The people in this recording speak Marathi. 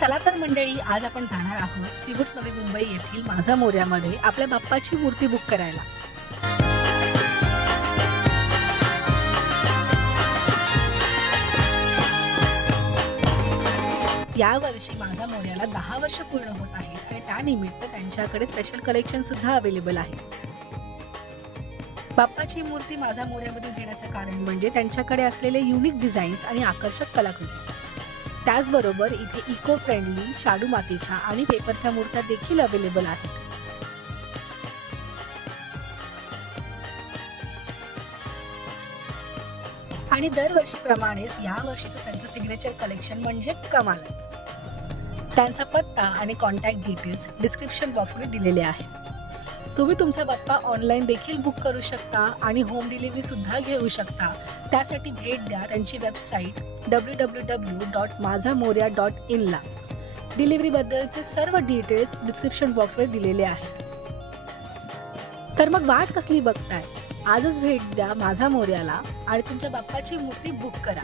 चला तर मंडळी, आज आपण जाणार आहोत सिवूड्स नवी मुंबई येथील माझा मोरयामध्ये आपल्या बाप्पाची मूर्ती बुक करायला. या वर्षी माझा मोरयाला 10 वर्ष पूर्ण होत आहेत आणि त्यानिमित्त त्यांच्याकडे स्पेशल कलेक्शन सुद्धा अवेलेबल आहे. बाप्पाची मूर्ती माझा मोरयामधून घेण्याचं कारण म्हणजे त्यांच्याकडे असलेले युनिक डिझाईन्स आणि आकर्षक कलाकृती. त्याचबरोबर इथे इको फ्रेंडली शाडू मातीच्या आणि पेपरच्या मूर्त्या देखील अवेलेबल आहेत. आणि दरवर्षीप्रमाणेच या वर्षीचं त्यांचं सिग्नेचर कलेक्शन म्हणजे कमालच. त्यांचा पत्ता आणि कॉन्टॅक्ट डिटेल्स डिस्क्रिप्शन बॉक्समध्ये दिलेले आहेत. तुम्ही तुमचा बाप्पा ऑनलाईन देखील बुक करू शकता आणि होम डिलिव्हरी सुद्धा घेऊ शकता. त्यासाठी भेट द्या त्यांची वेबसाईट www.माझामोरया.in ला. डिलिव्हरीबद्दलचे सर्व डिटेल्स डिस्क्रिप्शन बॉक्समध्ये दिलेले आहेत. तर मग वाट कसली बघताय? आजच भेट द्या माझा मोरयाला आणि तुमच्या बाप्पाची मूर्ती बुक करा.